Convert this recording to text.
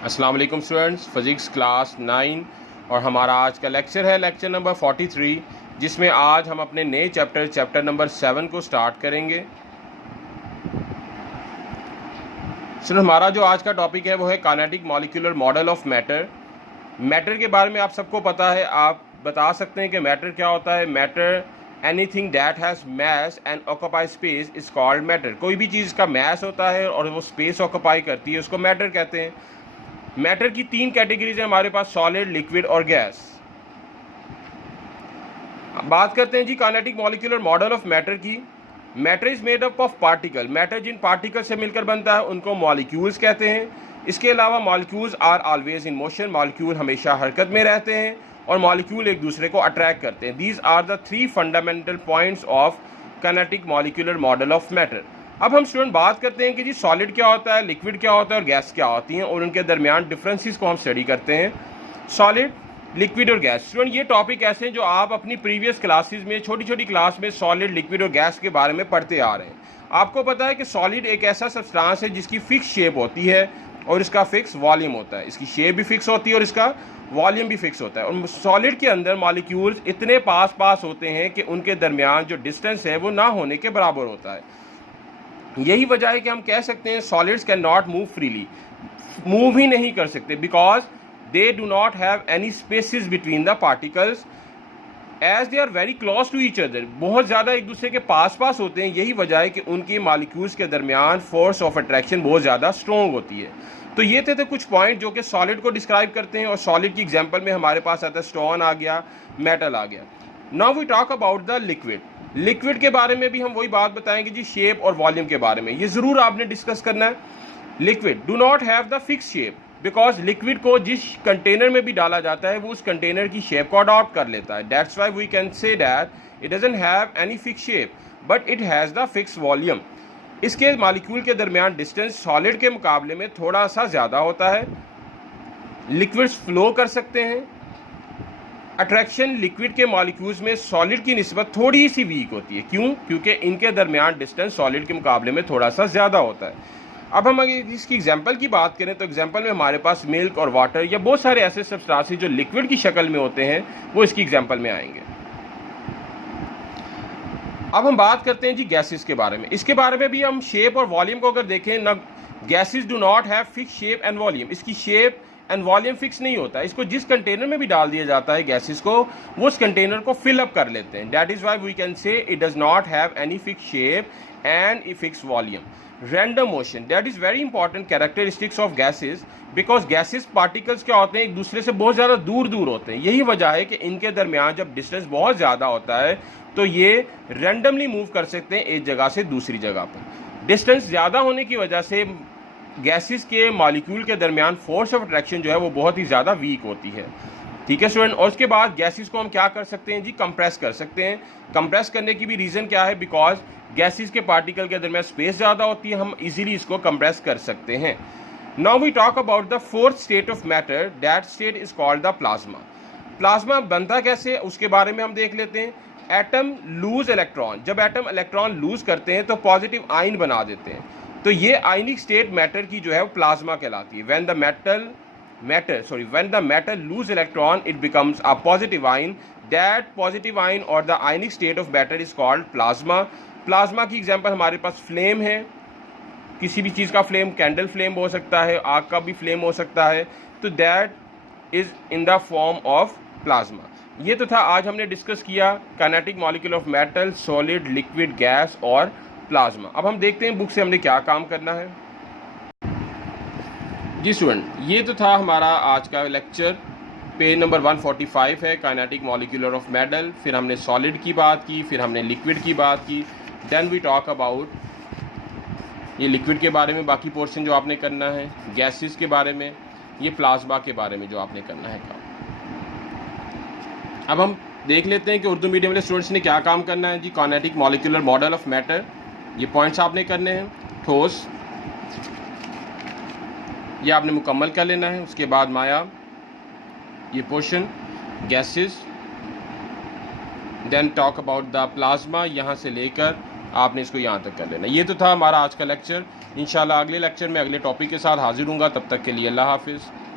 अस्सलाम वालेकुम students, physics class 9 और हमारा आज का लेक्चर है लेक्चर नंबर 43, जिसमें आज हम अपने नए चैप्टर नंबर 7 को स्टार्ट करेंगे। स्टूडेंट, हमारा जो आज का टॉपिक है वो है kinetic molecular model of matter. Matter के बारे में आप सबको पता है, आप बता सकते हैं कि मैटर क्या होता है। Matter anything that has mass and occupy space is called matter. कोई भी चीज़ का मैस होता है और वो स्पेस ऑक्यूपाई करती है, उसको मैटर कहते हैं। मैटर की 3 कैटेगरीज है हमारे पास, सॉलिड, लिक्विड और गैस। बात करते हैं जी kinetic molecular model of matter की। Matter is made up of particle. Matter जिन पार्टिकल से मिलकर बनता है उनको मॉलिक्यूल्स कहते हैं। इसके अलावा molecules are always in motion. Molecule हमेशा हरकत में रहते हैं और मॉलिक्यूल एक दूसरे को अट्रैक्ट करते हैं। These are the 3 fundamental points of kinetic molecular model of matter. अब हम स्टूडेंट बात करते हैं कि जी सॉलिड क्या होता है, लिक्विड क्या होता है और गैस क्या होती हैं, और उनके दरमियान डिफरेंसेस को हम स्टडी करते हैं। सॉलिड, लिक्विड और गैस। स्टूडेंट, ये टॉपिक ऐसे हैं जो आप अपनी प्रीवियस क्लासेस में, छोटी छोटी क्लास में सॉलिड, लिक्विड और गैस के बारे में पढ़ते आ रहे हैं। आपको पता है कि सॉलिड एक ऐसा सब्सटेंस है जिसकी फिक्स शेप होती है और इसका फिक्स वॉल्यूम होता है। इसकी शेप भी फिक्स होती है और इसका वॉल्यूम भी फिक्स होता है। और सॉलिड के अंदर मॉलिक्यूल्स इतने पास होते हैं कि उनके दरमियान जो डिस्टेंस है वो ना होने के बराबर होता है। यही वजह है कि हम कह सकते हैं solids can not move freely, move ही नहीं कर सकते, because they do not have any spaces between the particles as they are very close to each other. बहुत ज़्यादा एक दूसरे के पास होते हैं। यही वजह है कि उनकी मॉलिक्यूल्स के दरमियान फोर्स ऑफ अट्रैक्शन बहुत ज़्यादा स्ट्रॉन्ग होती है। तो ये थे कुछ पॉइंट जो कि सॉलिड को डिस्क्राइब करते हैं। और सॉलिड की एग्जांपल में हमारे पास आता है स्टोन आ गया, मेटल आ गया। Now we talk about the liquid. Liquid के बारे में भी हम वही बात बताएंगे जी, शेप और वॉल्यूम के बारे में। ये ज़रूर आपने डिस्कस करना है। Liquid do not have the fix shape, because liquid को जिस कंटेनर में भी डाला जाता है वो उस कंटेनर की शेप को अडॉप्ट कर लेता है। That's why we can say that it doesn't have any fix shape but it has the fix volume. इसके मॉलिक्यूल के दरमियान डिस्टेंस सॉलिड के मुकाबले में थोड़ा सा ज़्यादा होता है। लिक्विड्स फ्लो कर सकते हैं। अट्रैक्शन लिक्विड के मॉलिक्यूल्स में सॉलिड की निस्बत थोड़ी सी वीक होती है। क्यों? क्योंकि इनके दरमियान डिस्टेंस सॉलिड के मुकाबले में थोड़ा सा ज़्यादा होता है। अब हम अगर इसकी एग्जांपल की बात करें तो एग्जांपल में हमारे पास मिल्क और वाटर या बहुत सारे ऐसे सब्सटेंसेस जो लिक्विड की शक्ल में होते हैं वो इसकी एग्जांपल में आएंगे। अब हम बात करते हैं जी गैसेस के बारे में। इसके बारे में भी हम शेप और वॉल्यूम को अगर देखें ना, gases do not have fix shape and volume. इसकी शेप एंड वॉल्यूम फिक्स नहीं होता। इसको जिस कंटेनर में भी डाल दिया जाता है गैसेस को, वो उस कंटेनर को फिल अप कर लेते हैं। That is why we can say it does not have any fix shape and a fix volume. Random motion, that is very important characteristics of gases, because gases particles क्या होते हैं, एक दूसरे से बहुत ज़्यादा दूर दूर होते हैं। यही वजह है कि इनके दरमियान जब डिस्टेंस बहुत ज़्यादा होता है तो ये रैंडमली मूव कर सकते हैं एक जगह से दूसरी जगह पर। डिस्टेंस ज़्यादा होने की वजह से गैसेस के मॉलिक्यूल के दरमियान फोर्स ऑफ अट्रैक्शन जो है वो बहुत ही ज़्यादा वीक होती है। ठीक है स्टूडेंट। और उसके बाद गैसेस को हम क्या कर सकते हैं जी, कंप्रेस कर सकते हैं। कंप्रेस करने की भी रीज़न क्या है, बिकॉज गैसेस के पार्टिकल के दरमियान स्पेस ज़्यादा होती है, हम इजीली इसको कंप्रेस कर सकते हैं। Now we talk about the fourth state of matter, that state is called the plasma. Plasma बनता कैसे उसके बारे में हम देख लेते हैं। एटम लूज इलेक्ट्रॉन, जब एटम इलेक्ट्रॉन लूज करते हैं तो पॉजिटिव आयन बना देते हैं। तो ये आयनिक स्टेट मैटर की जो है वो प्लाज्मा कहलाती है। When the metal lose electron it becomes a positive ion. That positive ion और the ionic state of matter is called plasma. Plasma की एग्जांपल हमारे पास फ्लेम है। किसी भी चीज़ का फ्लेम, कैंडल फ्लेम हो सकता है, आग का भी फ्लेम हो सकता है। तो that is in the form of plasma. ये तो था आज हमने डिस्कस किया kinetic molecule of metal, solid, liquid, gas और प्लाज्मा। अब हम देखते हैं बुक से हमने क्या काम करना है। जी स्टूडेंट, ये तो था हमारा आज का लेक्चर। पेज नंबर 145 है काइनेटिक मॉलिक्यूलर ऑफ मेटल। फिर हमने सॉलिड की बात की, फिर हमने लिक्विड की बात की। देन वी टॉक अबाउट ये लिक्विड के बारे में बाकी पोर्शन जो आपने करना है, गैसेस के बारे में, ये प्लाज्मा के बारे में जो आपने करना है काम। अब हम देख लेते हैं कि उर्दू मीडियम वाले स्टूडेंट्स ने क्या काम करना है जी। Kinetic molecular model of matter, ये पॉइंट्स आपने करने हैं। ठोस, ये आपने मुकम्मल कर लेना है। उसके बाद माया, ये portion, gases, then talk about the plasma, यहाँ से लेकर आपने इसको यहाँ तक कर लेना। ये तो था हमारा आज का लेक्चर। इंशाल्लाह अगले लेक्चर में अगले टॉपिक के साथ हाजिर हूँगा। तब तक के लिए अल्लाह हाफिज़।